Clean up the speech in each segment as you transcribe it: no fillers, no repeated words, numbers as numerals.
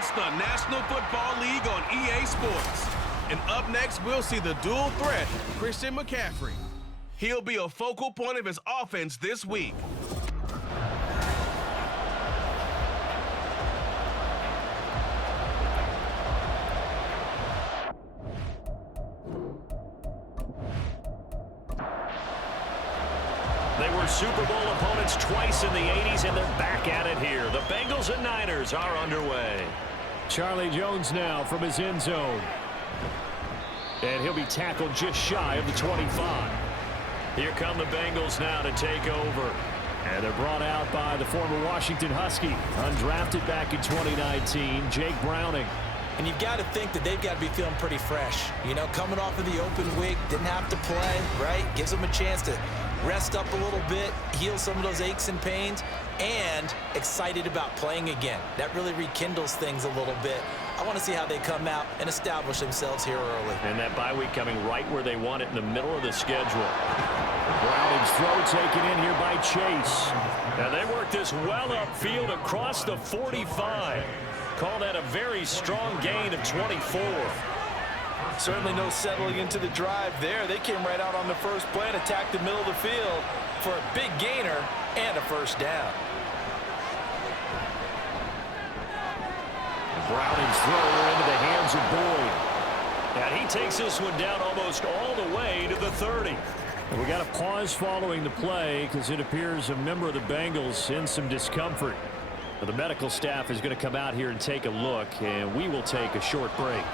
It's the National Football League on EA Sports. And up next, we'll see the dual threat, Christian McCaffrey. He'll be a focal point of his offense this week. They were Super Bowl opponents twice in the 80s, and they're back at it here. The Bengals and Niners are underway. Charlie Jones now from his end zone. And he'll be tackled just shy of the 25. Here come the Bengals now to take over. And they're brought out by the former Washington Husky, undrafted back in 2019, Jake Browning. And you've got to think that they've got to be feeling pretty fresh. You know, coming off of the open week, didn't have to play, right? Gives them a chance to rest up a little bit, heal some of those aches and pains, and excited about playing again. That really rekindles things a little bit. I want to see how they come out and establish themselves here early. And that bye week coming right where they want it, in the middle of the schedule. Browning's throw taken in here by Chase. And they work this well upfield across the 45. Call that a very strong gain of 24. Certainly no settling into the drive there. They came right out on the first play and attacked the middle of the field for a big gainer and a first down. Browning's throw into the hands of Boyd. And he takes this one down almost all the way to the 30. We got a pause following the play because it appears a member of the Bengals in some discomfort. The medical staff is going to come out here and take a look, and we will take a short break.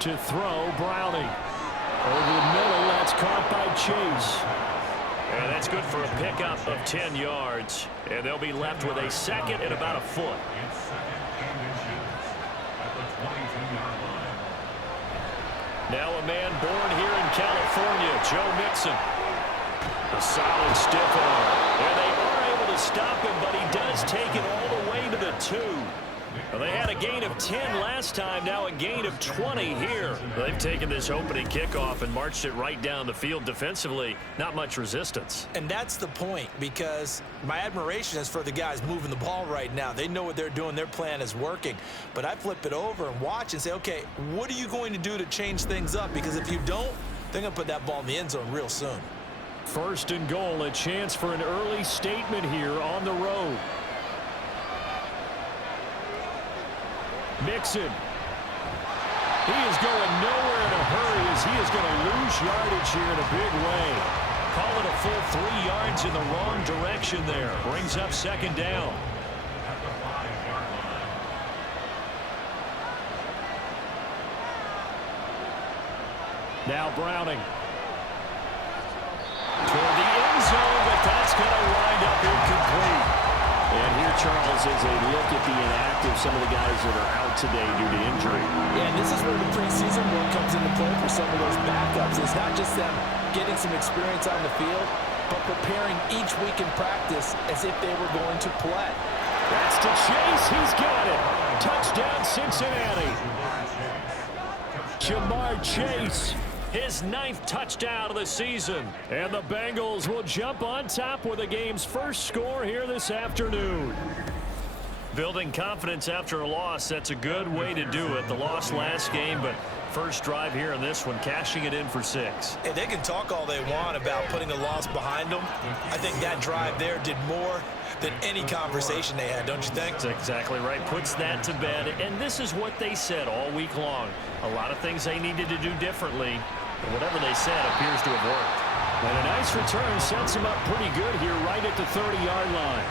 To throw, Browning. Over the middle, that's caught by Chase. And that's good for a pickup of 10 yards. And they'll be left with a second and about a foot. Now a man born here in California, Joe Mixon. A solid stiff arm. And they are able to stop him, but he does take it all the way to the 2. Well, they had a gain of 10 last time, now a gain of 20 here. They've taken this opening kickoff and marched it right down the field defensively. Not much resistance. And that's the point, because my admiration is for the guys moving the ball right now. They know what they're doing. Their plan is working. But I flip it over and watch and say, okay, what are you going to do to change things up? Because if you don't, they're going to put that ball in the end zone real soon. First and goal, a chance for an early statement here on the road. Mixon. He is going nowhere in a hurry as he is going to lose yardage here in a big way. Call it a full 3 yards in the wrong direction there. Brings up second down. Now Browning. Toward the end zone, but that's going to wind up incomplete. And here, Charles, is a look at the inactive, some of the guys that are out today due to injury. Yeah, and this is where the preseason work comes into play for some of those backups. It's not just them getting some experience on the field, but preparing each week in practice as if they were going to play. That's to Chase. He's got it. Touchdown, Cincinnati. Jamar Chase. His 9th touchdown of the season. And the Bengals will jump on top with the game's first score here this afternoon. Building confidence after a loss, that's a good way to do it. The loss last game, but first drive here in this one, cashing it in for 6. Hey, they can talk all they want about putting a loss behind them. I think that drive there did more than any conversation they had, don't you think? That's exactly right. Puts that to bed. And this is what they said all week long. A lot of things they needed to do differently. But whatever they said appears to have worked. And a nice return sets him up pretty good here right at the 30-yard line.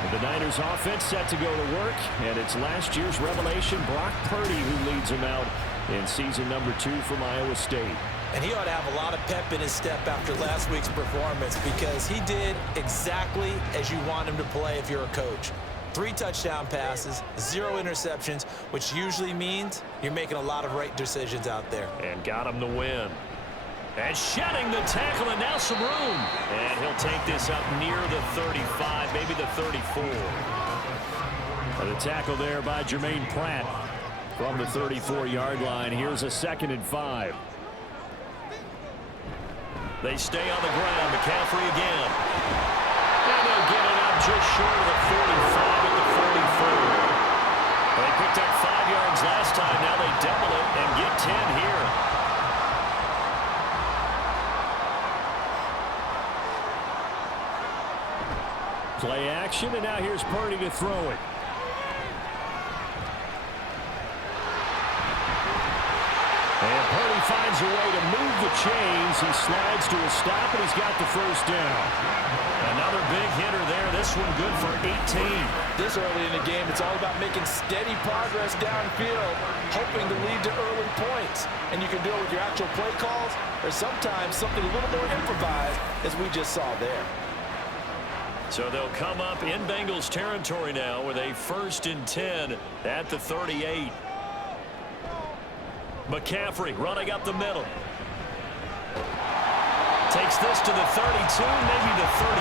And the Niners offense set to go to work. And it's last year's revelation, Brock Purdy, who leads them out in season number 2 from Iowa State. And he ought to have a lot of pep in his step after last week's performance, because he did exactly as you want him to play if you're a coach. 3 touchdown passes, 0 interceptions, which usually means you're making a lot of right decisions out there. And got him the win. And shedding the tackle, and now some room. And he'll take this up near the 35, maybe the 34. The tackle there by Jermaine Pratt from the 34-yard line. Here's a 2nd and 5. They stay on the ground. McCaffrey again. And they'll get it up just short of the 45 at the 44. They picked up 5 yards last time. Now they double it and get 10 here. Play action, and now here's Purdy to throw it. And Purdy finds a way to move the chains. He slides to a stop, and he's got the first down. Another big hitter there. This one good for 18. This early in the game, it's all about making steady progress downfield, hoping to lead to early points. And you can do it with your actual play calls, or sometimes something a little more improvised, as we just saw there. So they'll come up in Bengals territory now with a 1st and 10 at the 38. McCaffrey running up the middle. Takes this to the 32, maybe the 31,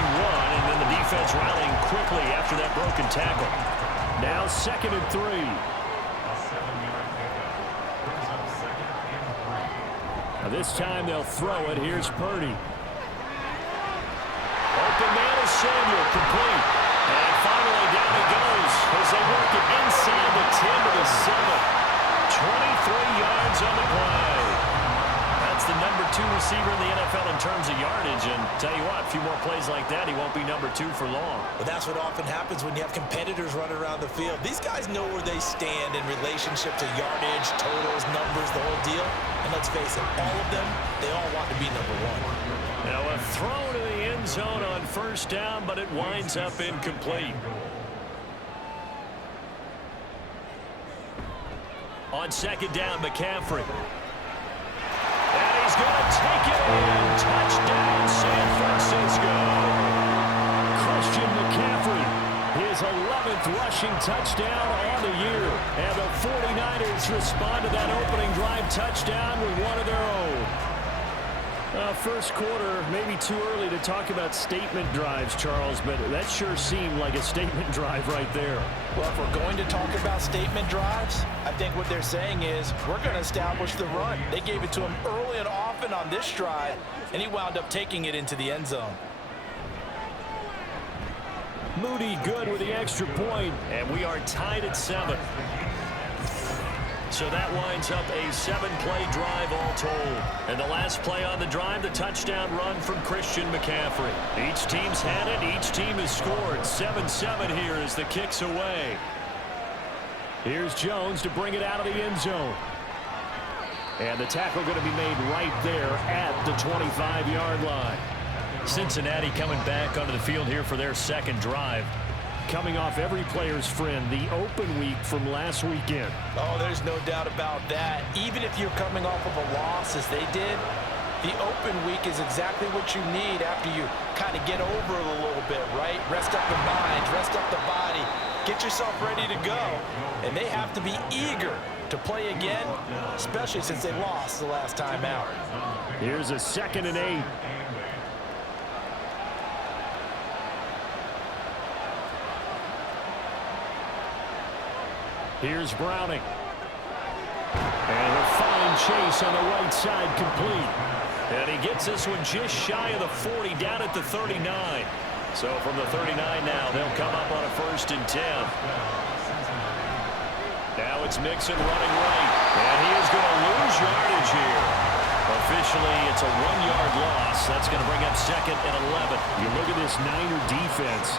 and then the defense rallying quickly after that broken tackle. Now 2nd and 3. Now this time they'll throw it. Here's Purdy. Open man is Samuel, complete. And finally down he goes as they work it inside the 10 to the 7. 23 yards on the play. That's the number 2 receiver in the NFL in terms of yardage. And tell you what, a few more plays like that, he won't be number 2 for long. But that's what often happens when you have competitors running around the field. These guys know where they stand in relationship to yardage, totals, numbers, the whole deal. And let's face it, all of them, they all want to be number 1. Now a throw to the end zone on 1st down, but it winds up incomplete. On 2nd down, McCaffrey. And he's going to take it in. Touchdown, San Francisco. Christian McCaffrey, his 11th rushing touchdown on the year. And the 49ers respond to that opening drive touchdown with one of their own. First quarter, maybe too early to talk about statement drives, Charles, but that sure seemed like a statement drive right there. Well, if we're going to talk about statement drives, I think what they're saying is we're going to establish the run. They gave it to him early and often on this drive, and he wound up taking it into the end zone. Moody good with the extra point, and we are tied at 7. So that winds up a 7-play drive all told. And the last play on the drive, the touchdown run from Christian McCaffrey. Each team's had it. Each team has scored. 7-7 here as the kick's away. Here's Jones to bring it out of the end zone. And the tackle going to be made right there at the 25-yard line. Cincinnati coming back onto the field here for their 2nd drive. Coming off every player's friend, the open week from last weekend. Oh, there's no doubt about that. Even if you're coming off of a loss as they did, the open week is exactly what you need after you kind of get over it a little bit, right? Rest up the mind, rest up the body, get yourself ready to go. And they have to be eager to play again, especially since they lost the last time out. Here's a 2nd and 8. Here's Browning. And a fine chase on the right side, complete. And he gets this one just shy of the 40, down at the 39. So from the 39 now, they'll come up on a 1st and 10. Now it's Mixon running right. And he is going to lose yardage here. Officially, it's a 1-yard loss. That's going to bring up 2nd and 11. You look at this Niner defense.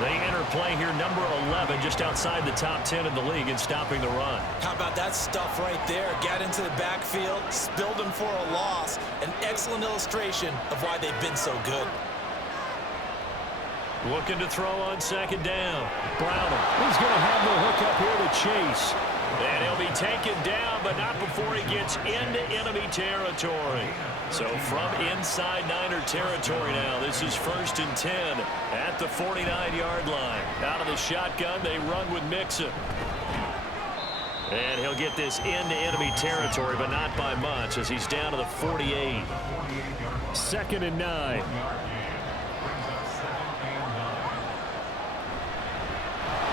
They enter play here, number 11, just outside the top 10 in the league in stopping the run. How about that stuff right there? Got into the backfield, spilled him for a loss. An excellent illustration of why they've been so good. Looking to throw on 2nd down. Browning, he's going to have the hook up here to Chase. And he'll be taken down, but not before he gets into enemy territory. So from inside Niner territory now, this is 1st and 10 at the 49-yard line. Out of the shotgun, they run with Mixon. And he'll get this into enemy territory, but not by much as he's down to the 48. 2nd and 9.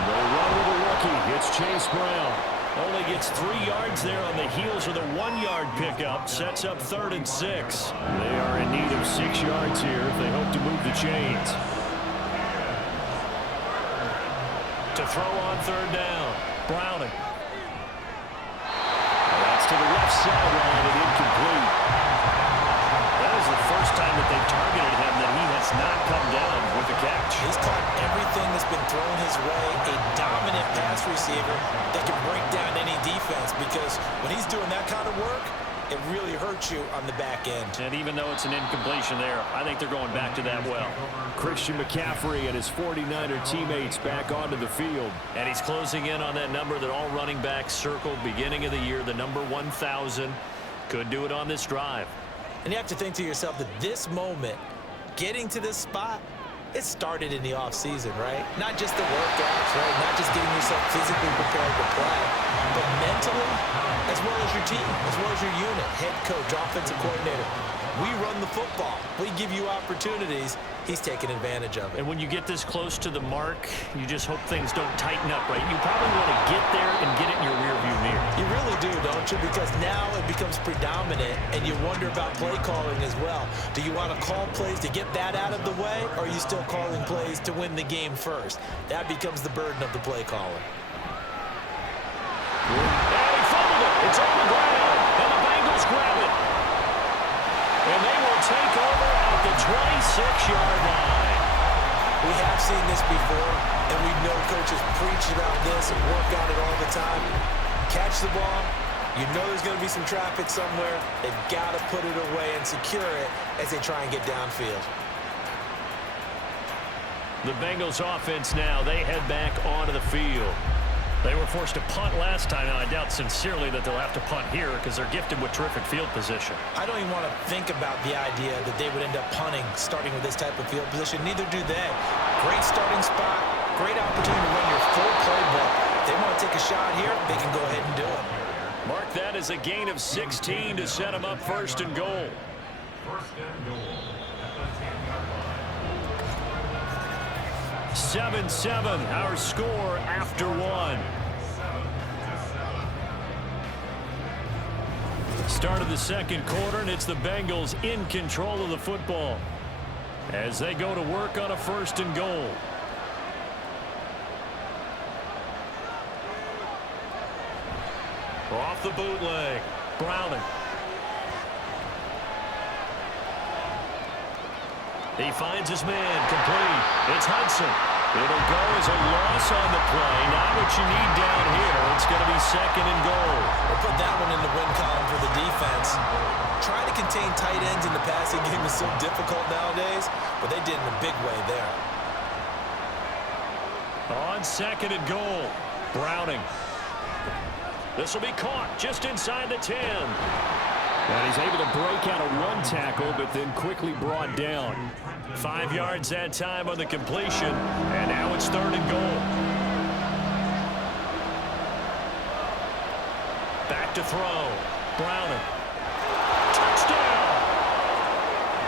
They run with a rookie. It's Chase Brown. Only gets 3 yards there on the heels of the 1-yard pickup. Sets up 3rd and 6. They are in need of 6 yards here if they hope to move the chains. To throw on third down. Browning. That's to the left sideline and incomplete. That is the first time that they've targeted him that he has not come down with a catch. He's caught everything that's been thrown his way. A dominant pass receiver that can break down any defense, because when he's doing that kind of work, it really hurts you on the back end. And even though it's an incompletion there, I think they're going back to that well. Christian McCaffrey and his 49er teammates back onto the field. And he's closing in on that number that all running backs circled beginning of the year, the number 1,000. Could do it on this drive. And you have to think to yourself that this moment, getting to this spot, it started in the offseason, right? Not just the workouts, right? Not just getting yourself physically prepared to play, but mentally, as well as your team, as well as your unit, head coach, offensive coordinator. We run the football. We give you opportunities. He's taking advantage of it. And when you get this close to the mark, you just hope things don't tighten up, right? You probably want to get there and get it in your rearview mirror. You really do, don't you? Because now it becomes predominant, and you wonder about play calling as well. Do you want to call plays to get that out of the way, or are you still calling plays to win the game first? That becomes the burden of the play caller. And he fumbled it. It's on the ground, and the Bengals grab it. And they will take over at the 26-yard line. We have seen this before, and we know coaches preach about this and work on it all the time. Catch the ball. You know there's going to be some traffic somewhere. They've got to put it away and secure it as they try and get downfield. The Bengals offense now, they head back onto the field. They were forced to punt last time, and I doubt sincerely that they'll have to punt here because they're gifted with terrific field position. I don't even want to think about the idea that they would end up punting starting with this type of field position. Neither do they. Great starting spot, great opportunity to run your full playbook. If they want to take a shot here, they can go ahead and do it. Mark that as a gain of 16 to set them up first and goal. 7-7, our score after one. Start of the second quarter, and it's the Bengals in control of the football as they go to work on a first and goal. Off the bootleg, Browning. He finds his man, complete. It's Hudson. It'll go as a loss on the play. Not what you need down here. It's going to be second and goal. We'll put that one in the win column for the defense. Trying to contain tight ends in the passing game is so difficult nowadays, but they did in a big way there. On second and goal, Browning. This will be caught just inside the 10. And he's able to break out a run tackle, but then quickly brought down. 5 yards that time on the completion, and now it's third and goal. Back to throw. Browning. Touchdown!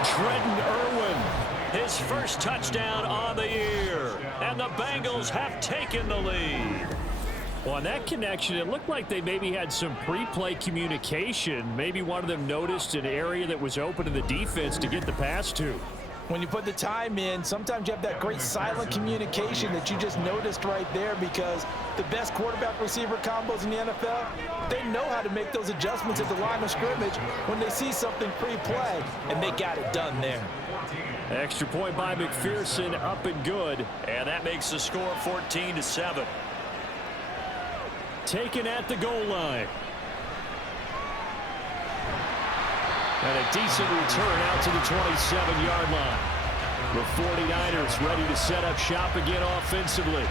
Trenton Irwin. His first touchdown on the year, and the Bengals have taken the lead. Well, on that connection, it looked like they maybe had some pre-play communication. Maybe one of them noticed an area that was open to the defense to get the pass to. When you put the time in, sometimes you have that great silent communication that you just noticed right there, because the best quarterback-receiver combos in the NFL, they know how to make those adjustments at the line of scrimmage when they see something pre-play, and they got it done there. Extra point by McPherson, up and good. And that makes the score 14-7. Taken at the goal line. And a decent return out to the 27-yard line. The 49ers ready to set up shop again offensively.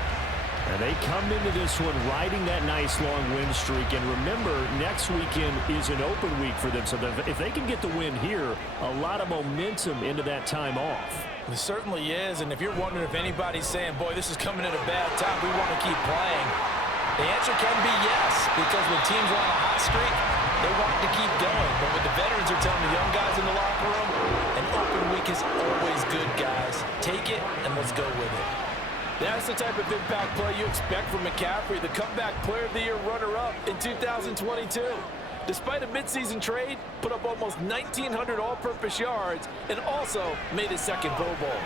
And they come into this one riding that nice long win streak. And remember, next weekend is an open week for them. So if they can get the win here, a lot of momentum into that time off. It certainly is. And if you're wondering if anybody's saying, boy, this is coming at a bad time, we want to keep playing, the answer can be yes, because when teams are on a hot streak, they want to keep going. But what the veterans are telling the young guys in the locker room, an open week is always good, guys. Take it, and let's go with it. That's the type of impact play you expect from McCaffrey, the comeback player of the year runner-up in 2022. Despite a midseason trade, put up almost 1,900 all-purpose yards and also made his second Pro Bowl.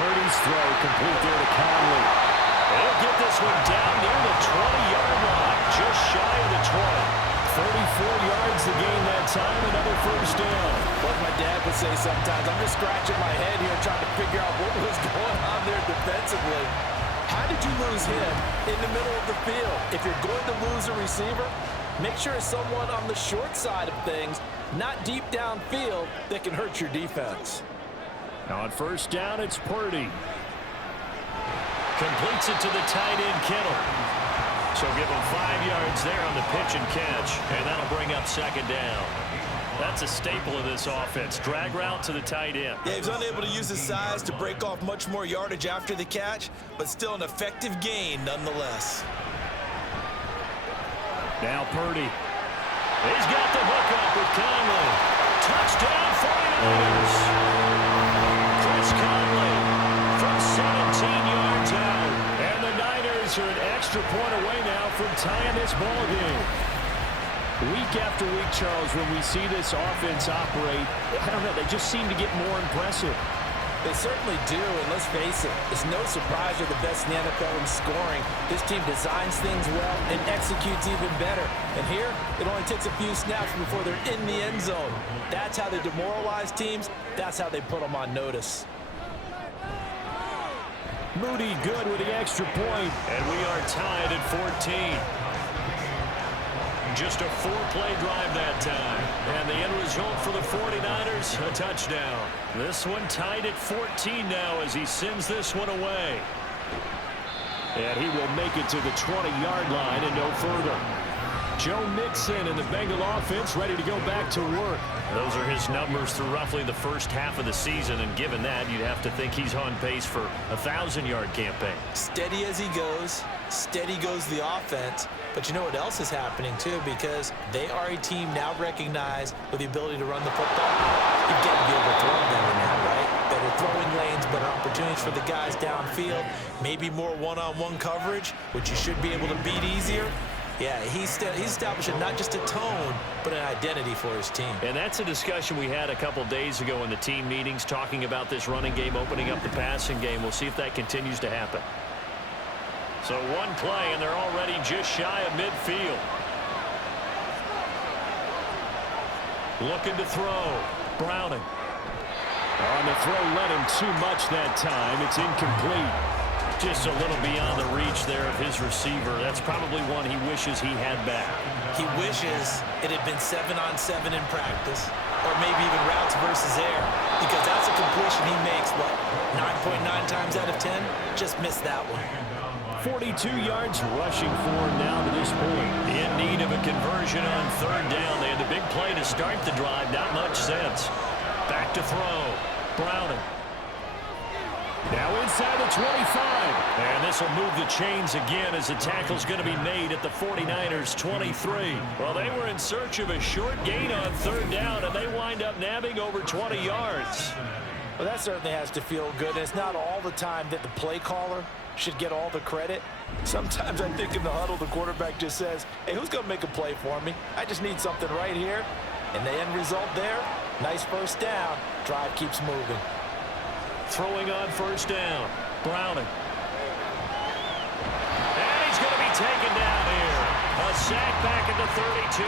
Purdy's throw complete there to Conley. They'll get this one down near the 20-yard line, just shy of the 20. 34 yards the gain that time, another first down. What my dad would say sometimes, I'm just scratching my head here trying to figure out what was going on there defensively. How did you lose him in the middle of the field? If you're going to lose a receiver, make sure it's someone on the short side of things, not deep downfield, that can hurt your defense. On first down, it's Purdy. Completes it to the tight end, Kittle. So give him 5 yards there on the pitch and catch, and that'll bring up second down. That's a staple of this offense. Drag route to the tight end. Yeah, he was unable to use his size to break off much more yardage after the catch, but still an effective gain nonetheless. Now Purdy. He's got the hook up with Conley. Touchdown 49ers. Chris Conley from 17 yards out. And the Niners are an extra point away now from tying this ball game. Week after week, Charles, when we see this offense operate, I don't know, they just seem to get more impressive. They certainly do, and let's face it, it's no surprise they're the best in the NFL in scoring. This team designs things well and executes even better. And here, it only takes a few snaps before they're in the end zone. That's how they demoralize teams. That's how they put them on notice. Moody good with the extra point. And we are tied at 14. Just a 4-play drive that time. And the end result for the 49ers, a touchdown. This one tied at 14 now as he sends this one away. And he will make it to the 20-yard line and no further. Joe Mixon and the Bengal offense ready to go back to work. Those are his numbers through roughly the first half of the season, and given that, you'd have to think he's on pace for a 1,000-yard campaign. Steady as he goes, steady goes the offense. But you know what else is happening, too, because they are a team now recognized with the ability to run the football. You've got to be able to throw better now, right? Better throwing lanes, better opportunities for the guys downfield, maybe more one-on-one coverage, which you should be able to beat easier. Yeah, he's establishing not just a tone, but an identity for his team. And that's a discussion we had a couple days ago in the team meetings, talking about this running game, opening up the passing game. We'll see if that continues to happen. So one play, and they're already just shy of midfield. Looking to throw. Browning. On the throw, let him too much that time. It's incomplete. Just a little beyond the reach there of his receiver. That's probably one he wishes he had back. He wishes it had been 7-on-7 in practice, or maybe even routes versus air, because that's a completion he makes, what, 9.9 times out of 10? Just missed that one. 42 yards rushing for him now to this point. In need of a conversion on third down. They had the big play to start the drive. Not much sense. Back to throw. Browning. Now inside the 25. And this will move the chains again as the tackle's going to be made at the 49ers 23. Well, they were in search of a short gain on third down, and they wind up nabbing over 20 yards. Well, that certainly has to feel good. And it's not all the time that the play caller should get all the credit. Sometimes I think in the huddle, the quarterback just says, hey, who's going to make a play for me? I just need something right here. And the end result there, nice first down. Drive keeps moving. Throwing on first down. Browning. And he's going to be taken down here. A sack back at the 32.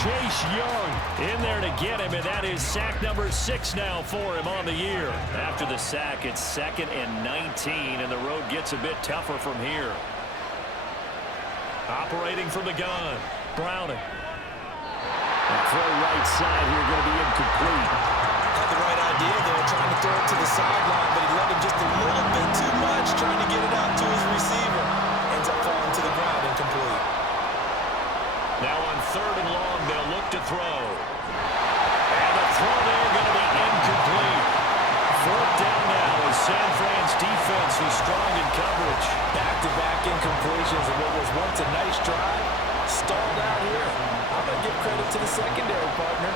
Chase Young in there to get him, and that is sack number 6 now for him on the year. After the sack, it's 2nd and 19, and the road gets a bit tougher from here. Operating from the gun. Browning. And throw right side here, going to be incomplete. Had the right idea there, trying to throw it to the sideline, but he let him just a little bit too much, trying to get it out to his receiver. Ends up falling to the ground, incomplete. Now on third and long, they'll look to throw. And the throw there going to be incomplete. Fourth down now as San Fran's defense is strong in coverage. Back-to-back incompletions of what was once a nice drive. Stalled out here. I'm going to give credit to the secondary partner.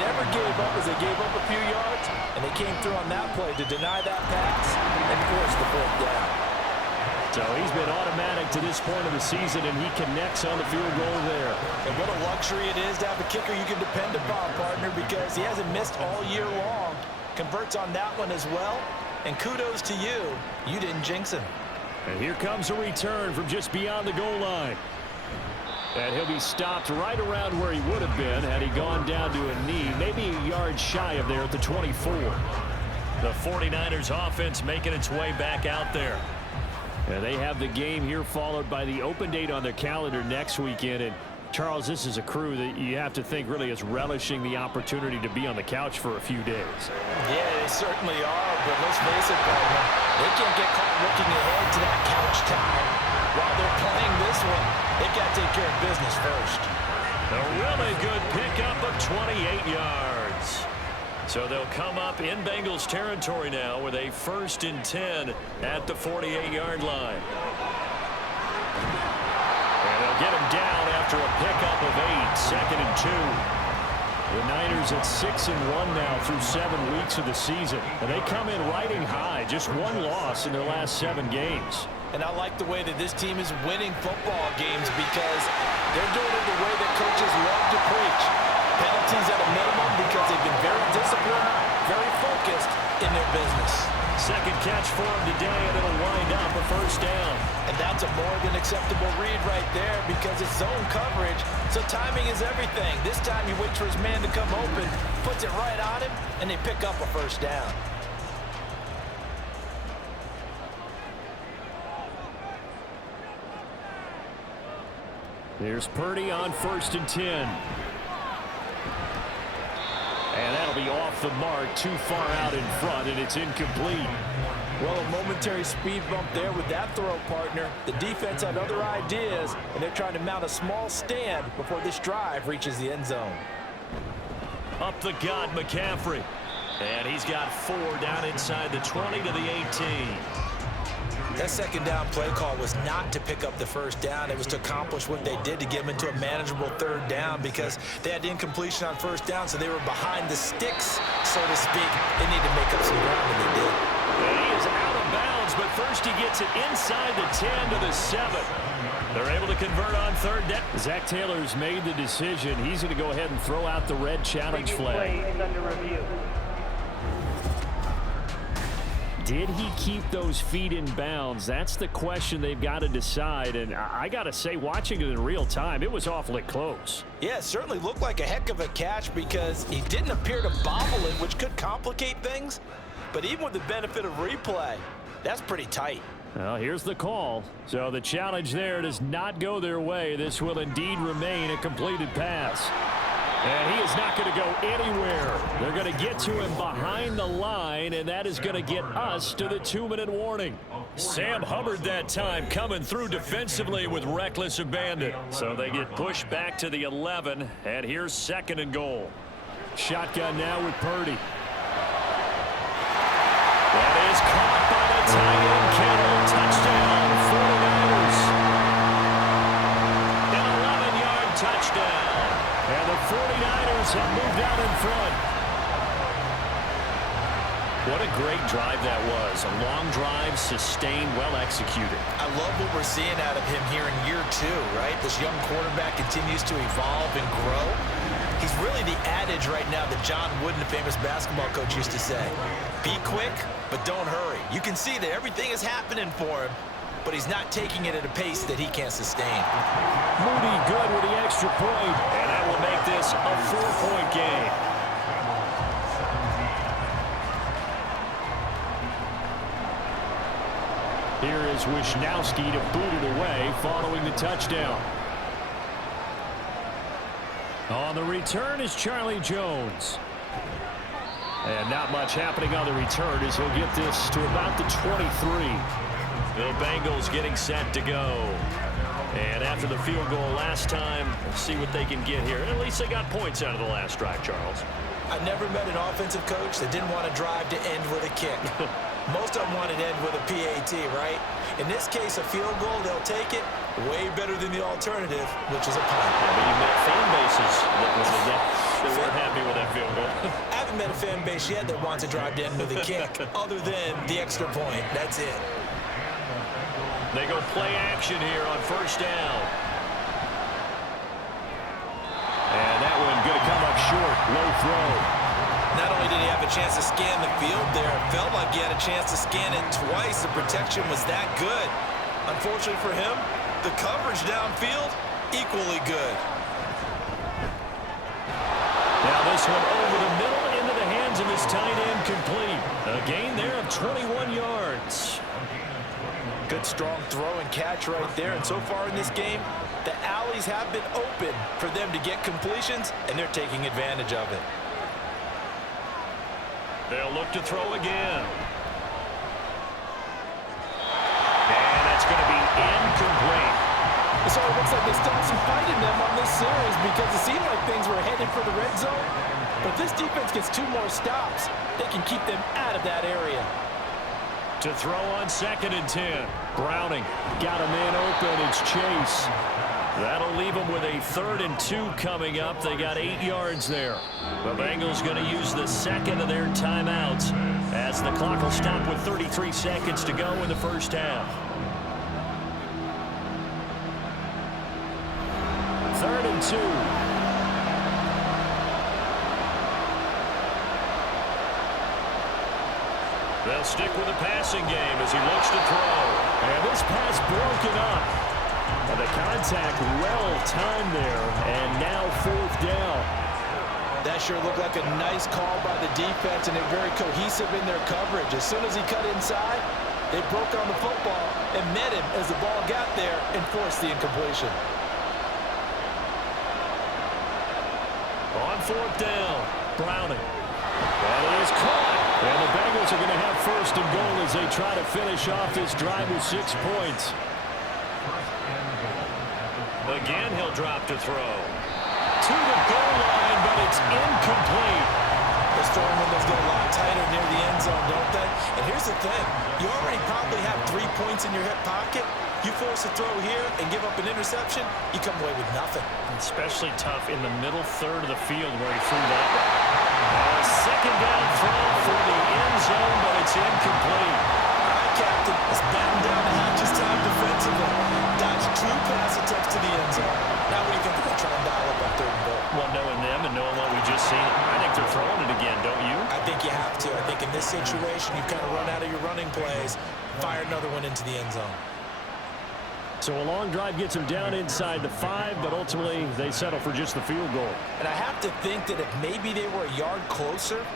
Never gave up as they gave up a few yards, and they came through on that play to deny that pass and force the fourth down. So he's been automatic to this point of the season, and he connects on the field goal there. And what a luxury it is to have a kicker you can depend upon, partner, because he hasn't missed all year long. Converts on that one as well, and kudos to you. You didn't jinx him. And here comes a return from just beyond the goal line. And he'll be stopped right around where he would have been had he gone down to a knee, maybe a yard shy of there at the 24. The 49ers offense making its way back out there. And they have the game here followed by the open date on their calendar next weekend. And Charles, this is a crew that you have to think really is relishing the opportunity to be on the couch for a few days. Yeah, they certainly are, but let's face it, partner, they can't get caught looking ahead to that couch time while they're playing this one. They've got to take care of business first. A really good pickup of 28 yards. So they'll come up in Bengals territory now with a 1st and 10 at the 48-yard line. And they'll get him down after a pickup of 8, 2nd and 2. The Niners at 6-1 now through 7 weeks of the season. And they come in riding high, just 1 loss in their last 7 games. And I like the way that this team is winning football games because they're doing it the way that coaches love to preach. Penalties at a minimum because they've been very disciplined, very focused in their business. Second catch for him today, and it'll wind up a 1st down. And that's a more than acceptable read right there because it's zone coverage, so timing is everything. This time he waits for his man to come open, puts it right on him, and they pick up a 1st down. Here's Purdy on 1st and 10. And that'll be off the mark, too far out in front, and it's incomplete. Well, a momentary speed bump there with that throw, partner. The defense had other ideas, and they're trying to mount a small stand before this drive reaches the end zone. Up the gut, McCaffrey. And he's got 4 down inside the 20 to the 18. That 2nd down play call was not to pick up the 1st down. It was to accomplish what they did to get them into a manageable 3rd down because they had incompletion on 1st down, so they were behind the sticks, so to speak. They need to make up some ground, and they did. And he is out of bounds, but first he gets it inside the 10 to the 7. They're able to convert on 3rd down. Zach Taylor's made the decision. He's going to go ahead and throw out the red challenge flag. Did he keep those feet in bounds? That's the question they've got to decide. And I got to say, watching it in real time, it was awfully close. Yeah, it certainly looked like a heck of a catch because he didn't appear to bobble it, which could complicate things. But even with the benefit of replay, that's pretty tight. Well, here's the call. So the challenge there does not go their way. This will indeed remain a completed pass. And he is not going to go anywhere. They're going to get to him behind the line, and that is going to get us to the 2-minute warning. Sam Hubbard that time coming through defensively with reckless abandon. So they get pushed back to the 11, and here's 2nd and goal. Shotgun now with Purdy. That is caught by the tight end, Kittle. Touchdown, 49ers. An 11-yard touchdown. And the 49ers have moved out in front. What a great drive that was. A long drive, sustained, well executed. I love what we're seeing out of him here in year 2, right? This young quarterback continues to evolve and grow. He's really the adage right now that John Wooden, the famous basketball coach, used to say. Be quick, but don't hurry. You can see that everything is happening for him, but he's not taking it at a pace that he can't sustain. Moody good with the extra point. And that will make this a 4-point game. Here is Wisnowski to boot it away following the touchdown. On the return is Charlie Jones. And not much happening on the return as he'll get this to about the 23. The Bengals getting set to go. And after the field goal last time, we'll see what they can get here. At least they got points out of the last drive, Charles. I never met an offensive coach that didn't want to drive to end with a kick. Most of them want to end with a PAT, right? In this case, a field goal, they'll take it. Way better than the alternative, which is a punt. Yeah, but you met fan bases that weren't happy with that field goal. I haven't met a fan base yet that wants to drive to end with a kick, other than the extra point. That's it. They go play action here on 1st down. And that one going to come up short. Low throw. Not only did he have a chance to scan the field there, it felt like he had a chance to scan it twice. The protection was that good. Unfortunately for him, the coverage downfield, equally good. Now this one over the middle into the hands of his tight end, complete. A gain there of 21 yards. Good strong throw and catch right there. And so far in this game, the alleys have been open for them to get completions, and they're taking advantage of it. They'll look to throw again. And that's going to be incomplete. So it looks like they still have some fight in them on this series because it seemed like things were headed for the red zone. But this defense gets 2 more stops. They can keep them out of that area. To throw on 2nd and 10. Browning got a man open. It's Chase. That'll leave them with a 3rd and 2 coming up. They got 8 yards there. The Bengals going to use the second of their timeouts as the clock will stop with 33 seconds to go in the first half. 3rd and 2. They'll stick with the passing game as he looks to throw. And this pass broken up. And the contact well timed there. And now 4th down. That sure looked like a nice call by the defense, and they're very cohesive in their coverage. As soon as he cut inside, they broke on the football and met him as the ball got there and forced the incompletion. On 4th down, Browning. And it is caught. And the Bengals are going to have 1st and goal as they try to finish off this drive with 6 points. Again, he'll drop to throw. To the goal line, but it's incomplete. Those throwing windows get a lot tighter near the end zone, don't they? And here's the thing. You already probably have 3 points in your hip pocket. You force a throw here and give up an interception, you come away with nothing. Especially tough in the middle third of the field where he threw that. A 2nd down throw for the end zone, but it's incomplete. All right, Captain. Let's batten down the hatches time defensively. Dodge 2 pass attempts to the end zone. Now what do you think they're going to try and dial up on 3rd and goal? Well, knowing them and knowing what we just seen, I think they're throwing it again, don't you? I think you have to. I think in this situation, you've kind of run out of your running plays. Fire another one into the end zone. So a long drive gets them down inside the 5, but ultimately they settle for just the field goal. And I have to think that if maybe they were a yard closer,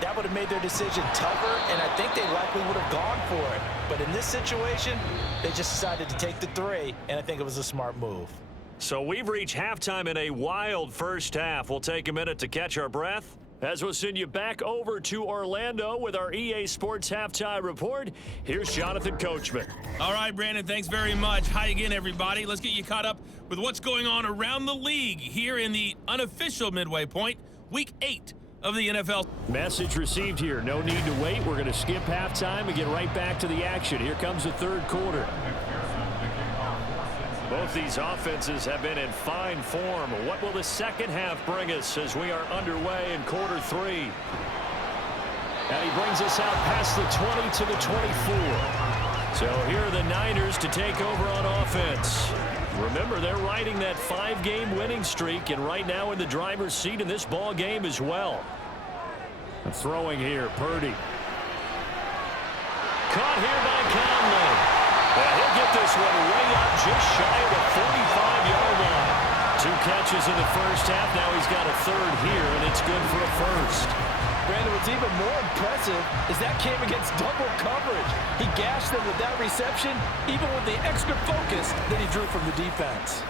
that would have made their decision tougher, and I think they likely would have gone for it. But in this situation, they just decided to take the 3, and I think it was a smart move. So we've reached halftime in a wild first half. We'll take a minute to catch our breath as we'll send you back over to Orlando with our EA Sports Halftime Report. Here's Jonathan Coachman. All right, Brandon, thanks very much. Hi again, everybody. Let's get you caught up with what's going on around the league here in the unofficial midway point, Week 8 of the NFL. Message received here. No need to wait. We're going to skip halftime and get right back to the action. Here comes the 3rd quarter. Both these offenses have been in fine form. What will the second half bring us as we are underway in quarter 3? And he brings us out past the 20 to the 24. So here are the Niners to take over on offense. Remember, they're riding that 5-game winning streak, and right now in the driver's seat in this ball game as well. Throwing here, Purdy. Caught here by Conley. And he'll get this one way up just shy of the 45-yard line. 2 catches in the first half. Now he's got a 3rd here, and it's good for a 1st. Brandon, what's even more impressive is that came against double coverage. He gashed them with that reception, even with the extra focus that he drew from the defense.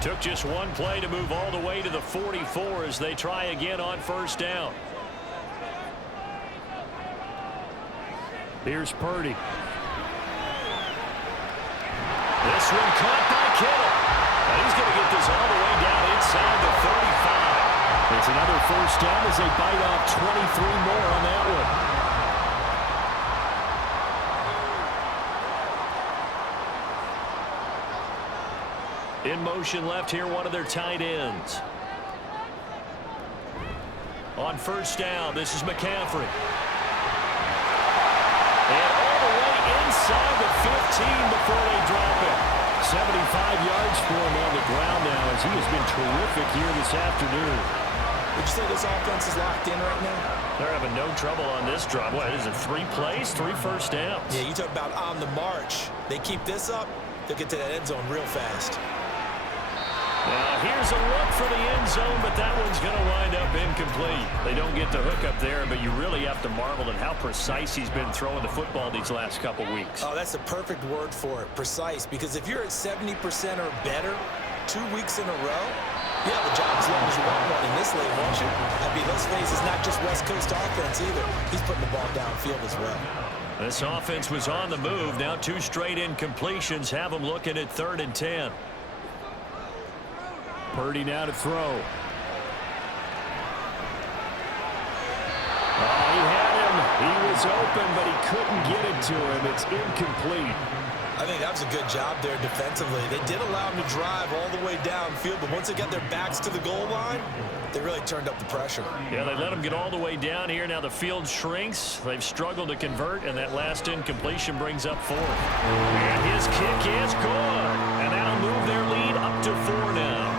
Took just 1 play to move all the way to the 44 as they try again on 1st down. Here's Purdy. This one caught by Kittle. And he's going to get this all the way down inside the 35. It's another 1st down as they bite off 23 more on that one. In motion left here, one of their tight ends. On 1st down, this is McCaffrey. And all the way inside the 15 before they drop it. 75 yards for him on the ground now as he has been terrific here this afternoon. Would you say this offense is locked in right now? They're having no trouble on this drive. What is it, 3 plays, 3 first downs? Yeah, you talk about on the march. They keep this up, they'll get to that end zone real fast. Now, here's a look for the end zone, but that one's going to wind up incomplete. They don't get the hook up there, but you really have to marvel at how precise he's been throwing the football these last couple weeks. Oh, that's the perfect word for it, precise, because if you're at 70% or better 2 weeks in a row, you have a job as long as you want one in this league, won't you? I mean, let's face it, it's not just West Coast offense either. He's putting the ball downfield as well. This offense was on the move. Now 2 straight incompletions have them looking at 3rd and 10. Purdy now to throw. Oh, he had him. He was open, but he couldn't get it to him. It's incomplete. I think that was a good job there defensively. They did allow him to drive all the way downfield, but once they got their backs to the goal line, they really turned up the pressure. Yeah, they let him get all the way down here. Now the field shrinks. They've struggled to convert, and that last incompletion brings up 4th. And his kick is good. And that'll move their lead up to 4 now.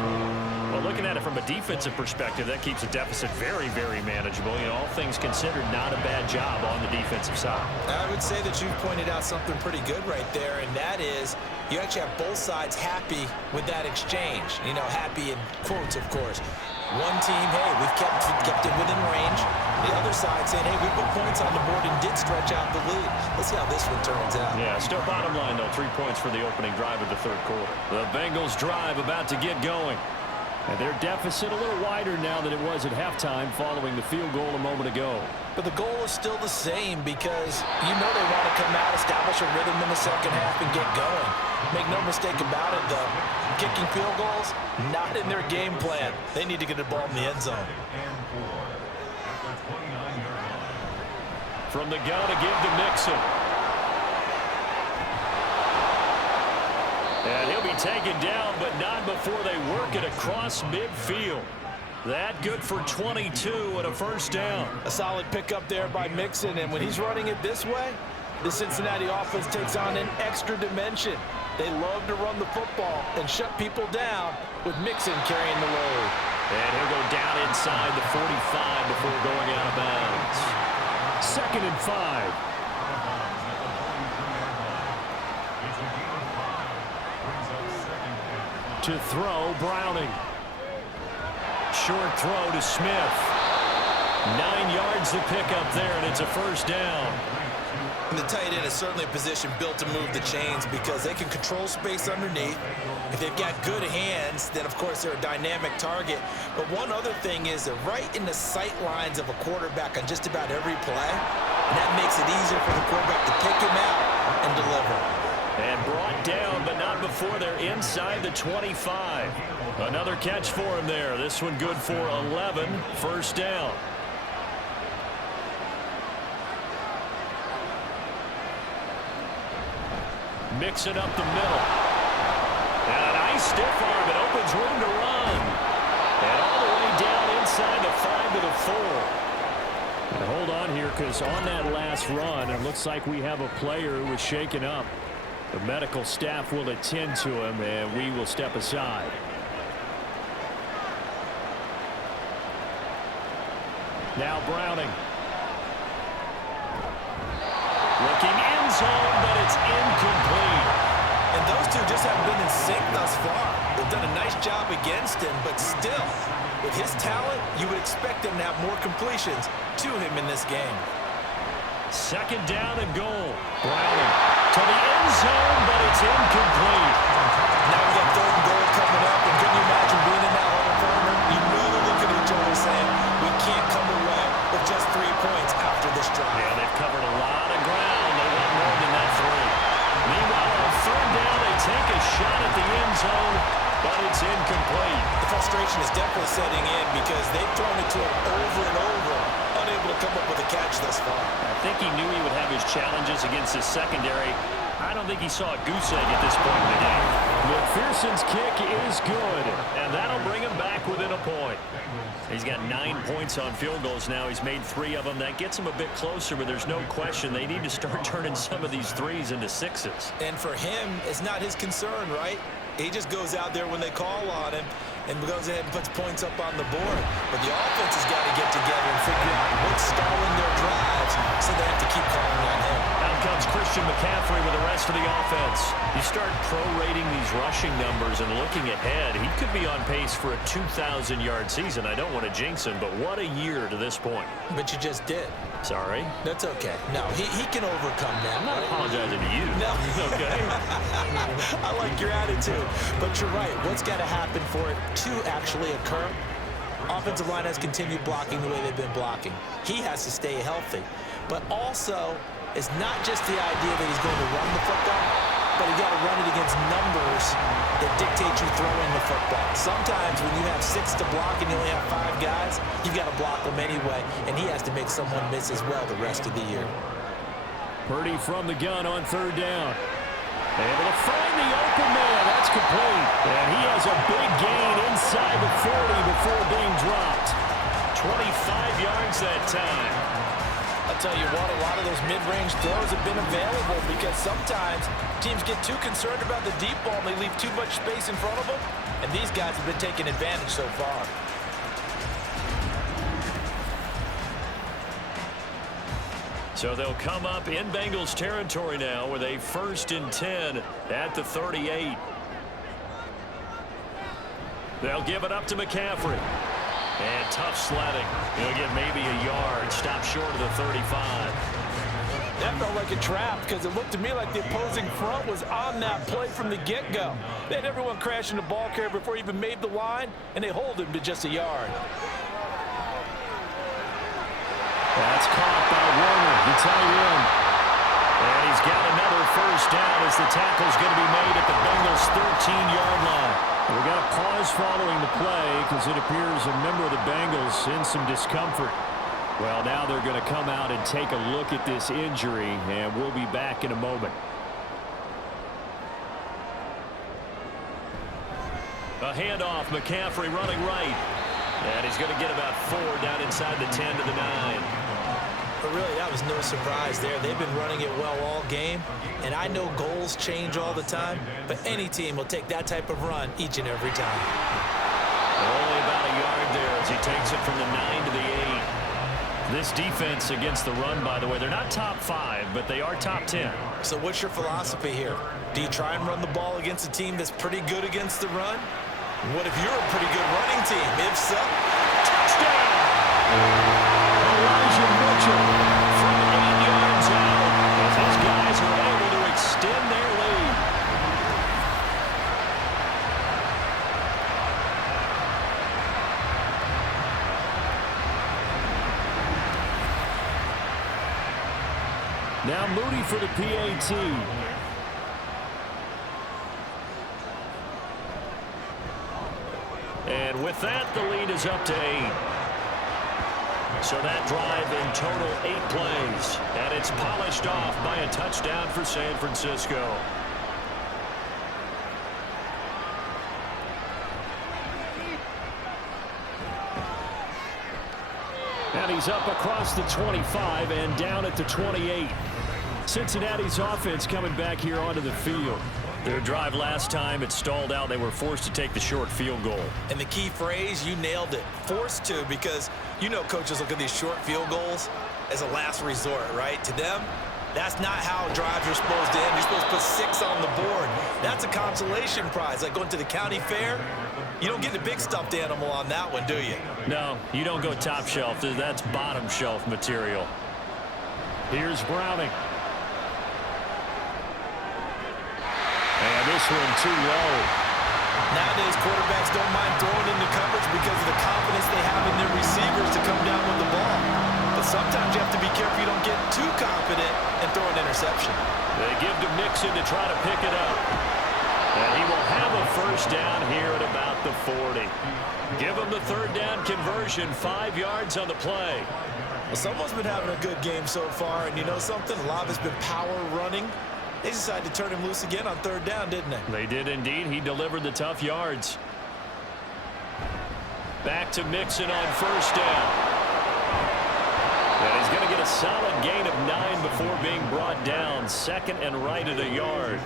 Well, looking at it from a defensive perspective, that keeps the deficit very, very manageable. You know, all things considered, not a bad job on the defensive side. I would say that you've pointed out something pretty good right there, and that is you actually have both sides happy with that exchange. You know, happy in quotes, of course. One team, hey, we've kept it within range. The other side saying, hey, we put points on the board and did stretch out the lead. Let's see how this one turns out. Yeah, still bottom line, though, 3 points for the opening drive of the 3rd quarter. The Bengals drive about to get going. And their deficit a little wider now than it was at halftime following the field goal a moment ago. But the goal is still the same because you know they want to come out, establish a rhythm in the second half, and get going. Make no mistake about it, though. Kicking field goals, not in their game plan. They need to get the ball in the end zone. From the gun to give to Mixon. And he'll be taken down, but not before they work it across midfield. That good for 22 and a first down. A solid pickup there by Mixon, and when he's running it this way, the Cincinnati offense takes on an extra dimension. They love to run the football and shut people down with Mixon carrying the load. And he'll go down inside the 45 before going out of bounds. 2nd and 5. To throw, Browning. Short throw to Smith. 9 yards to pick up there, and it's a first down. And the tight end is certainly a position built to move the chains because they can control space underneath. If they've got good hands, then of course they're a dynamic target. But one other thing is they're right in the sight lines of a quarterback on just about every play. And that makes it easier for the quarterback to pick him out and deliver. And brought down, but not before they're inside the 25. Another catch for him there. This one good for 11. First down. Mixing up the middle. And a nice stiff arm. It opens room to run. And all the way down inside the 5 to the 4. And hold on here, because on that last run, it looks like we have a player who was shaken up. The medical staff will attend to him, and we will step aside. Now Browning. Looking end zone, but it's incomplete. And those two just haven't been in sync thus far. They've done a nice job against him, but still, with his talent, you would expect him to have more completions to him in this game. 2nd down and goal. Browning to the end zone, but it's incomplete. Now we got 3rd and goal coming up, and can you imagine being in that home corner? You know they're looking at each other saying, we can't come away with just 3 points after this drive. Yeah, they've covered a lot of ground. They want more than that 3. Meanwhile, on 3rd down, they take a shot at the end zone, but it's incomplete. The frustration is definitely setting in because they've thrown it to him over and over, unable to come up with a catch thus far. I think he knew he would have his challenges against his secondary. I don't think he saw a goose egg at this point in the game. McPherson's kick is good. And that'll bring him back within a point. He's got 9 points on field goals now. He's made 3 of them. That gets him a bit closer, but there's no question they need to start turning some of these 3s into 6s. And for him, it's not his concern, right? He just goes out there when they call on him and goes ahead and puts points up on the board. But the offense has got to get together and figure out what style downs. Christian McCaffrey with the rest of the offense. You start prorating these rushing numbers and looking ahead, he could be on pace for a 2,000-yard season. I don't want to jinx him, but what a year to this point. But you just did. Sorry? That's okay. No, he can overcome that. I'm not apologizing to you. No. Okay? I like your attitude. But you're right. What's got to happen for it to actually occur? Offensive line has continued blocking the way they've been blocking. He has to stay healthy. But also, it's not just the idea that he's going to run the football, but you got to run it against numbers that dictate you throwing the football. Sometimes when you have 6 to block and you only have 5 guys, you've got to block them anyway, and he has to make someone miss as well the rest of the year. Purdy from the gun on third down. Able to find the open man. That's complete. And he has a big gain inside the 40 before being dropped. 25 yards that time. I'll tell you what, a lot of those mid-range throws have been available because sometimes teams get too concerned about the deep ball and they leave too much space in front of them, and these guys have been taking advantage so far. So they'll come up in Bengals territory now with a 1st and 10 at the 38. They'll give it up to McCaffrey. And tough sledding. He'll get maybe a yard. Stop short of the 35. That felt like a trap because it looked to me like the opposing front was on that play from the get-go. They had everyone crashing the ball carrier before he even made the line, and they hold him to just a yard. That's caught by Warner, the tight end. And he's got another 1st down as the tackle's going to be made at the Bengals' 13-yard line. We got a pause following the play because it appears a member of the Bengals in some discomfort. Well, now they're going to come out and take a look at this injury, and we'll be back in a moment. A handoff, McCaffrey running right. And he's going to get about 4 down inside the 10 to the 9. But really, that was no surprise there. They've been running it well all game, and I know goals change all the time, but any team will take that type of run each and every time. Only about a yard there as he takes it from the 9 to the 8. This defense against the run, by the way, they're not top 5, but they are top 10. So what's your philosophy here? Do you try and run the ball against a team that's pretty good against the run? What if you're a pretty good running team? If so, Touchdown! Elijah Mitchell From 8 yards out, as his guys are able to extend their lead. Now Moody for the PAT. And with that, the lead is up to 8. So that drive in total 8 plays. And it's polished off by a touchdown for San Francisco. And he's up across the 25 and down at the 28. Cincinnati's offense coming back here onto the field. Their drive last time, it stalled out. They were forced to take the short field goal. and the key phrase, you nailed it, forced to, because you know coaches look at these short field goals as a last resort, right? To them, that's not how drives are supposed to end. You're supposed to put 6 on the board. That's a consolation prize. Like going to the county fair, you don't get the big stuffed animal on that one, do you? No, you don't go top shelf. That's bottom shelf material. Here's Browning. And this one too low. Nowadays, quarterbacks don't mind throwing into coverage because of the confidence they have in their receivers to come down with the ball. But sometimes you have to be careful you don't get too confident and throw an interception. They give to Mixon to try to pick it up. And he will have a 1st down here at about the 40. Give him the 3rd down conversion, 5 yards on the play. Well, someone's been having a good game so far, and you know something? A lot has been power running. They decided to turn him loose again on 3rd down, didn't they? They did indeed. He delivered the tough yards. Back to Mixon on 1st down. And he's going to get a solid gain of 9 before being brought down. 2nd and right at a yard.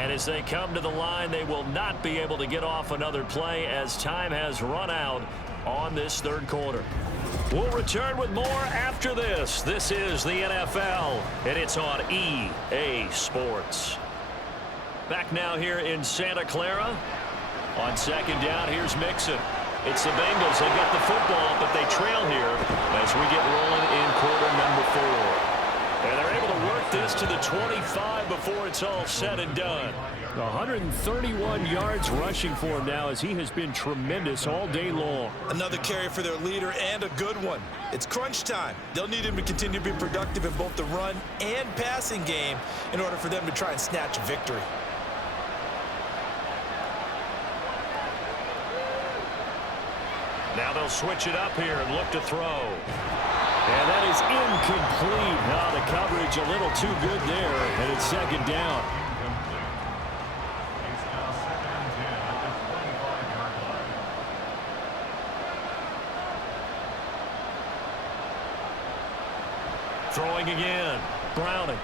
And as they come to the line, they will not be able to get off another play as time has run out on this third quarter. We'll return with more after this. This is the NFL, and it's on EA Sports. Back now here in Santa Clara. On second down, here's Mixon. It's the Bengals. They got the football, but they trail here as we get rolling in quarter number 4. And they're able to work this to the 25 before it's all said and done. 131 yards rushing for him now as he has been tremendous all day long. Another carry for their leader and a good one. It's crunch time. They'll need him to continue to be productive in both the run and passing game in order for them to try and snatch a victory. Now they'll switch it up here and look to throw. And that is incomplete. Now the coverage a little too good there, and it's second down. Throwing again. Browning.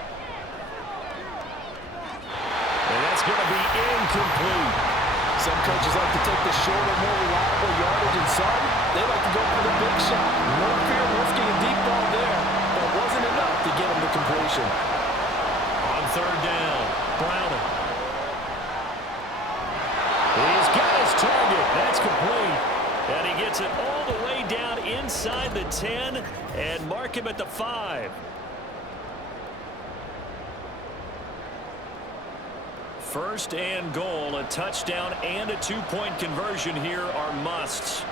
And that's going to be incomplete. Some coaches like to take the shorter, more reliable yardage, and some, they like to go for the big shot. No fear of risking a deep ball there, but it wasn't enough to get him the completion. On third down, Browning. He's got his target. That's complete. And he gets it all the way down inside the 10 and mark him at the 5. First and goal, a touchdown and a two-point conversion here are musts.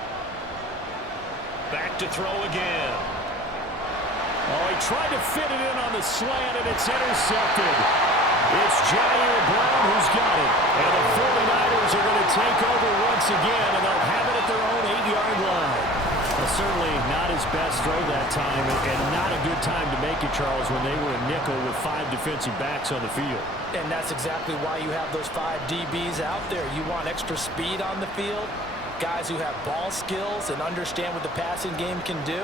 Back to throw again. Oh, he tried to fit it in on the slant, and it's intercepted. It's Jair Brown who's got it. And the 49ers are going to take over once again, and they'll have it at their own 8-yard line. Well, certainly not his best throw that time, and not a good time to make it, Charles, when they were a nickel with 5 defensive backs on the field. And that's exactly why you have those 5 DBs out there. You want extra speed on the field, guys who have ball skills and understand what the passing game can do,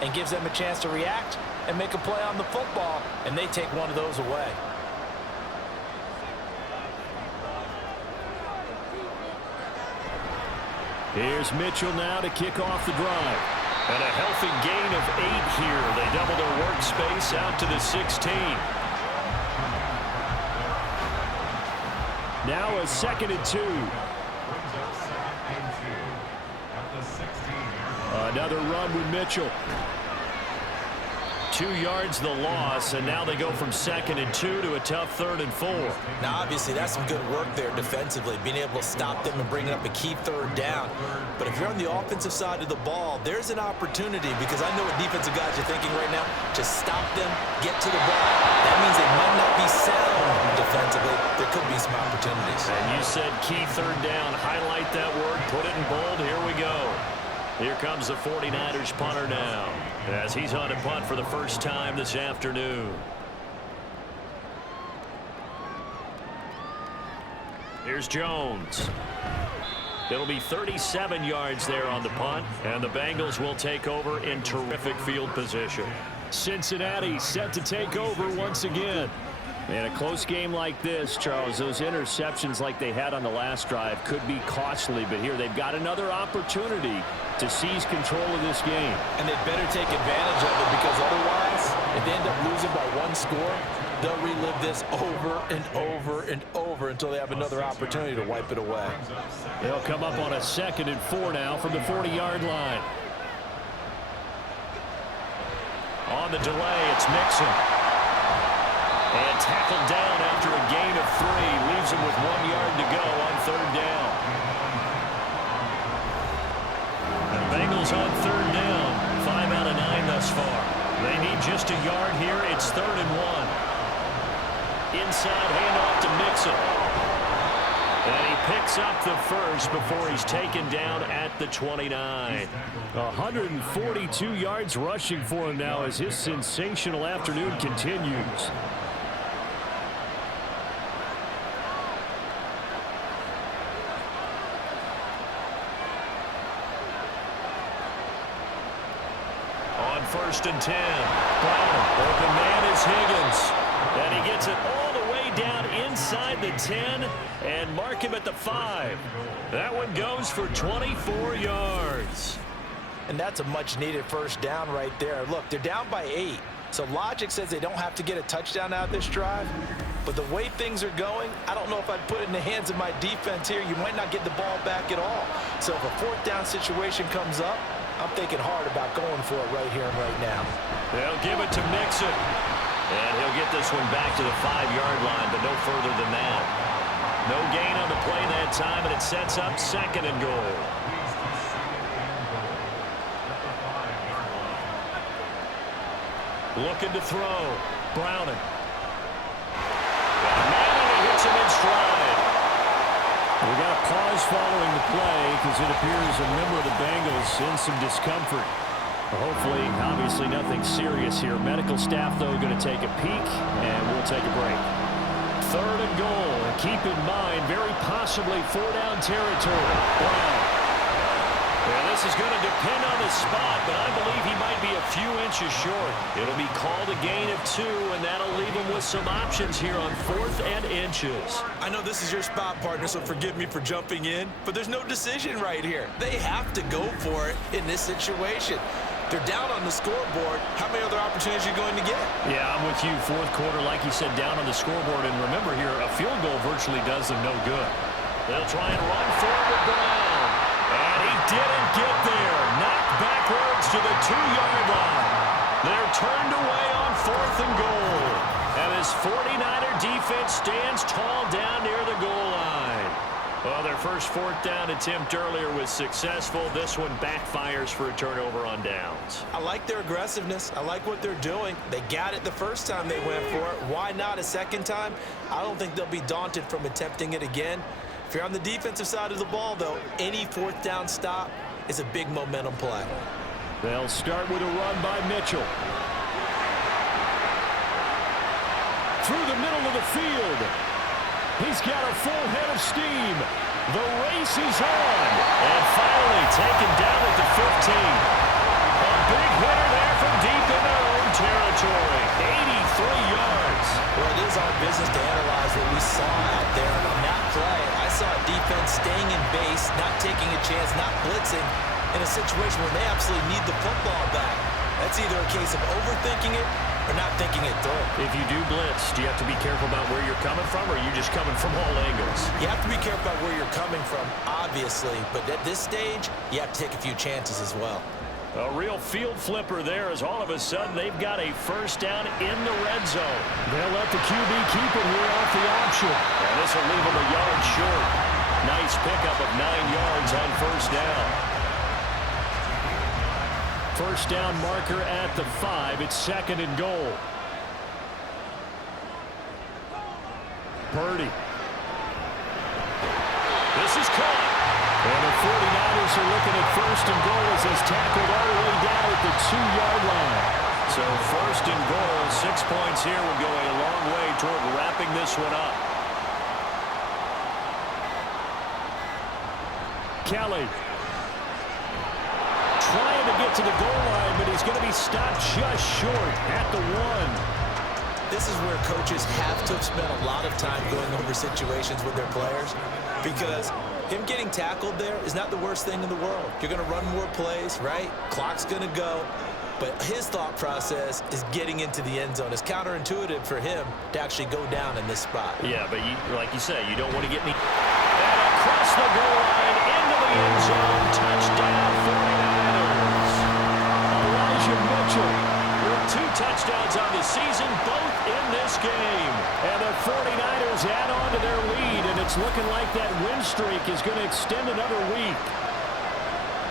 and gives them a chance to react and make a play on the football, and they take one of those away. Here's Mitchell now to kick off the drive. And a healthy gain of 8 here. They double their workspace out to the 16. Now a 2nd and 2. Another run with Mitchell. 2 yards the loss, and now they go from 2nd and 2 to a tough 3rd and 4. Now, obviously, that's some good work there defensively, being able to stop them and bringing up a key 3rd down. But if you're on the offensive side of the ball, there's an opportunity, because I know what defensive guys are thinking right now, to stop them, get to the ball. That means they might not be sound defensively. There could be some opportunities. And you said key 3rd down. Highlight that word, put it in bold. Here we go. Here comes the 49ers punter now, as he's on a punt for the first time this afternoon. Here's Jones. It'll be 37 yards there on the punt, and the Bengals will take over in terrific field position. Cincinnati set to take over once again. In a close game like this, Charles, those interceptions like they had on the last drive could be costly, but here they've got another opportunity to seize control of this game. And they better take advantage of it, because otherwise, if they end up losing by 1 score, they'll relive this over and over and over until they have another opportunity to wipe it away. They'll come up on a 2nd and 4 now from the 40-yard line. On the delay, it's Mixon. And tackled down after a gain of 3. Leaves him with 1 yard to go on 3rd down. The Bengals on 3rd down. 5 out of 9 thus far. They need just a yard here. It's 3rd and 1. Inside handoff to Mixon. And he picks up the first before he's taken down at the 29. 142 yards rushing for him now as his sensational afternoon continues. On 1st and 10. Brown. Open man is Higgins. And he gets it all the way way down inside the 10 and mark him at the 5. That one goes for 24 yards. And that's a much-needed first down right there. Look, they're down by 8. So logic says they don't have to get a touchdown out of this drive. But the way things are going, I don't know if I'd put it in the hands of my defense here. You might not get the ball back at all. So if a fourth down situation comes up, I'm thinking hard about going for it right here and right now. They'll give it to Mixon. And he'll get this one back to the 5-yard line, but no further than that. No gain on the play that time, and it sets up 2nd and goal. Looking to throw. Browning. And he hits him in stride. We got a pause following the play because it appears a member of the Bengals in some discomfort. Hopefully, obviously nothing serious here. Medical staff, though, going to take a peek, and we'll take a break. 3rd and goal. And keep in mind, very possibly 4-down territory. Brown. Well, this is going to depend on the spot, but I believe he might be a few inches short. It'll be called a gain of 2, and that'll leave him with some options here on 4th and inches. I know this is your spot, partner, so forgive me for jumping in, but there's no decision right here. They have to go for it in this situation. They're down on the scoreboard. How many other opportunities are you going to get? Yeah, I'm with you. 4th quarter, like you said, down on the scoreboard. And remember here, a field goal virtually does them no good. They'll try and run forward Brown. And he didn't get there. Knocked backwards to the 2-yard line. They're turned away on 4th and goal. And this 49er defense stands tall down near the goal line. Well, their first 4th down attempt earlier was successful. This one backfires for a turnover on downs. I like their aggressiveness. I like what they're doing. They got it the first time they went for it. Why not a second time? I don't think they'll be daunted from attempting it again. If you're on the defensive side of the ball, though, any 4th down stop is a big momentum play. They'll start with a run by Mitchell. Through the middle of the field. He's got a full head of steam. The race is on. And finally taken down at the 15. A big hitter there from deep in their own territory. 83 yards. Well, it is our business to analyze what we saw out there. And on that play, I saw a defense staying in base, not taking a chance, not blitzing, in a situation where they absolutely need the football back. That's either a case of overthinking it or not thinking it through. If you do blitz, do you have to be careful about where you're coming from, or are you just coming from all angles? You have to be careful about where you're coming from, obviously, but at this stage, you have to take a few chances as well. A real field flipper there as all of a sudden they've got a first down in the red zone. They'll let the QB keep it here off the option. And this will leave them a yard short. Nice pickup of 9 yards on first down. First down marker at the 5. It's 2nd and goal. Purdy. This is caught. And the 49ers are looking at 1st and goal as he's tackled all the way down at the 2-yard line. So 1st and goal, 6 points here will go a long way toward wrapping this one up. Kelly. Trying to get to the goal line, but he's going to be stopped just short at the 1. This is where coaches have to have spent a lot of time going over situations with their players, because him getting tackled there is not the worst thing in the world. You're going to run more plays, right? Clock's going to go. But his thought process is getting into the end zone. It's counterintuitive for him to actually go down in this spot. Yeah, but like you say, you don't want to get me. And across the goal line into the end zone. Touchdown 49ers. Elijah Mitchell with 2 touchdowns on the season, both in this game. And the 49ers add on to their lead, and it's looking like that win streak is going to extend another week.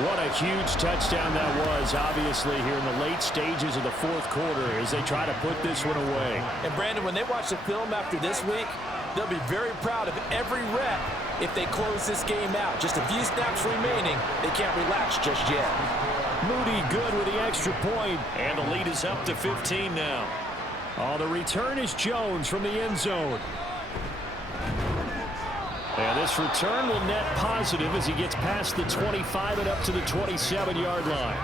What a huge touchdown that was, obviously, here in the late stages of the 4th quarter as they try to put this one away. And, Brandon, when they watch the film after this week, they'll be very proud of every rep if they close this game out. Just a few snaps remaining. They can't relax just yet. Moody good with the extra point. And the lead is up to 15 now. Oh, the return is Jones from the end zone. And this return will net positive as he gets past the 25 and up to the 27-yard line.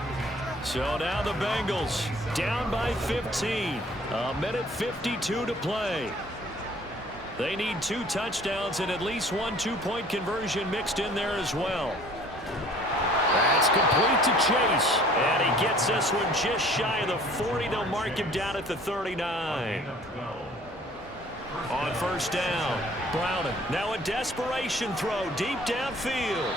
So now the Bengals down by 15. A minute 52 to play. They need 2 touchdowns and at least 1 2-point conversion mixed in there as well. That's complete to Chase. And he gets this one just shy of the 40. They'll mark him down at the 39. On first down, Brown now a desperation throw deep downfield.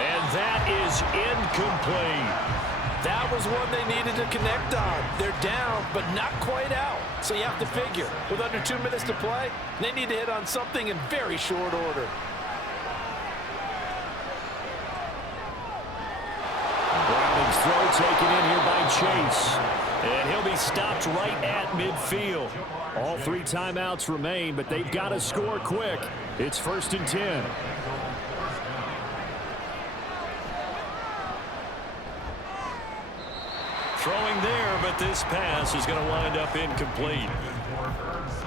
And that is incomplete. That was one they needed to connect on. They're down, but not quite out. So you have to figure, with under 2 minutes to play, they need to hit on something in very short order. Browning's throw taken in here by Chase. And he'll be stopped right at midfield. All 3 timeouts remain, but they've got to score quick. It's 1st and 10. Throwing there, but this pass is going to wind up incomplete.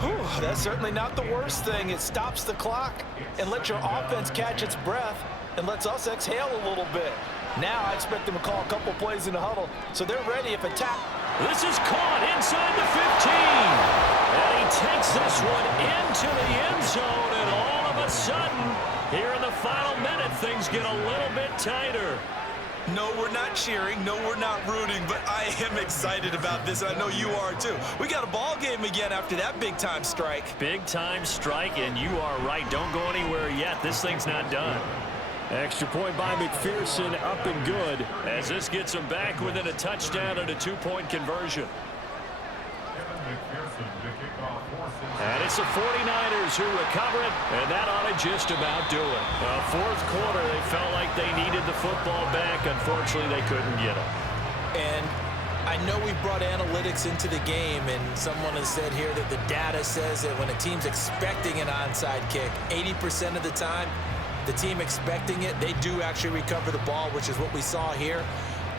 Whew, that's certainly not the worst thing. It stops the clock and lets your offense catch its breath and lets us exhale a little bit. Now I expect them to call a couple plays in the huddle, so they're ready if attack. This is caught inside the 15. And he takes this one into the end zone, and all of a sudden, here in the final minute, things get a little bit tighter. No, we're not cheering. No, we're not rooting, but I am excited about this, and I know you are too. We got a ball game again after that big-time strike. Big-time strike, and you are right. Don't go anywhere yet. This thing's not done. Extra point by McPherson, up and good. As this gets them back within a touchdown and a 2-point conversion. And it's the 49ers who recover it, and that ought to just about do it. Fourth quarter, they felt like they needed the football back. Unfortunately, they couldn't get it. And I know we brought analytics into the game, and someone has said here that the data says that when a team's expecting an onside kick, 80% of the time, the team expecting it, they do actually recover the ball, which is what we saw here.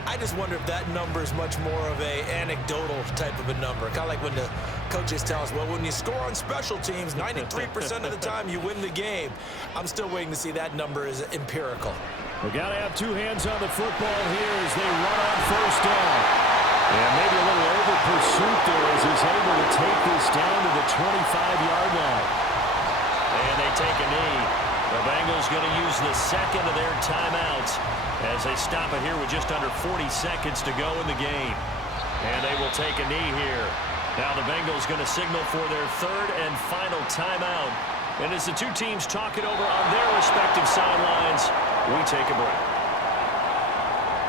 I just wonder if that number is much more of a anecdotal type of a number. Kind of like when the coaches tell us, well, when you score on special teams, 93% of the time you win the game. I'm still waiting to see that number is empirical. We got to have 2 hands on the football here as they run on first down. And maybe a little over pursuit there as he's able to take this down to the 25-yard line. And they take a knee. The Bengals going to use the second of their timeouts as they stop it here with just under 40 seconds to go in the game. And they will take a knee here. Now the Bengals going to signal for their 3rd and final timeout. And as the 2 teams talk it over on their respective sidelines, we take a break.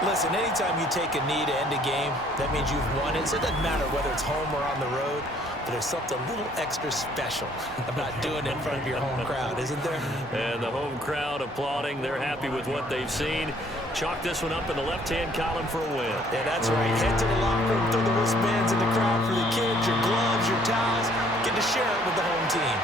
Listen, anytime you take a knee to end a game, that means you've won it. So it doesn't matter whether it's home or on the road. But there's something a little extra special about doing it in front of your home crowd, isn't there? And the home crowd applauding. They're happy with what they've seen. Chalk this one up in the left-hand column for a win. Yeah, that's right. Head to the locker room, throw the wristbands in the crowd for the kids, your gloves, your towels. Get to share it with the home team.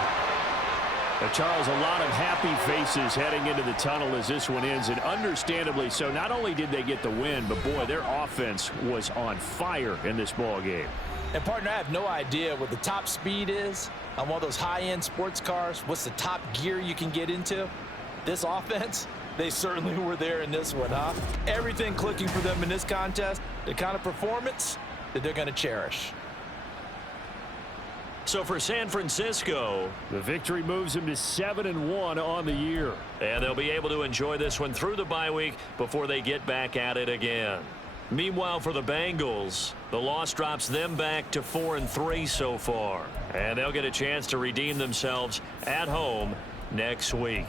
Charles, a lot of happy faces heading into the tunnel as this one ends, and understandably so. Not only did they get the win, but boy, their offense was on fire in this ball game. And, partner, I have no idea what the top speed is on one of those high-end sports cars. What's the top gear you can get into? This offense, they certainly were there in this one, huh? Everything clicking for them in this contest, the kind of performance that they're going to cherish. So for San Francisco, the victory moves them to 7-1 on the year. And they'll be able to enjoy this one through the bye week before they get back at it again. Meanwhile, for the Bengals, the loss drops them back to 4-3 so far. And they'll get a chance to redeem themselves at home next week.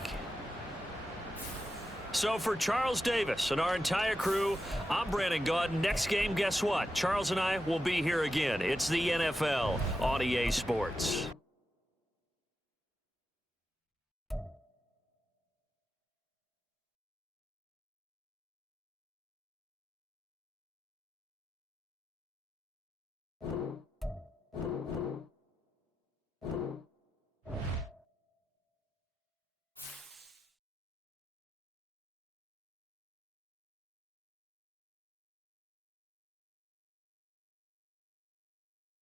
So for Charles Davis and our entire crew, I'm Brandon Gaudin. Next game, guess what? Charles and I will be here again. It's the NFL on EA Sports.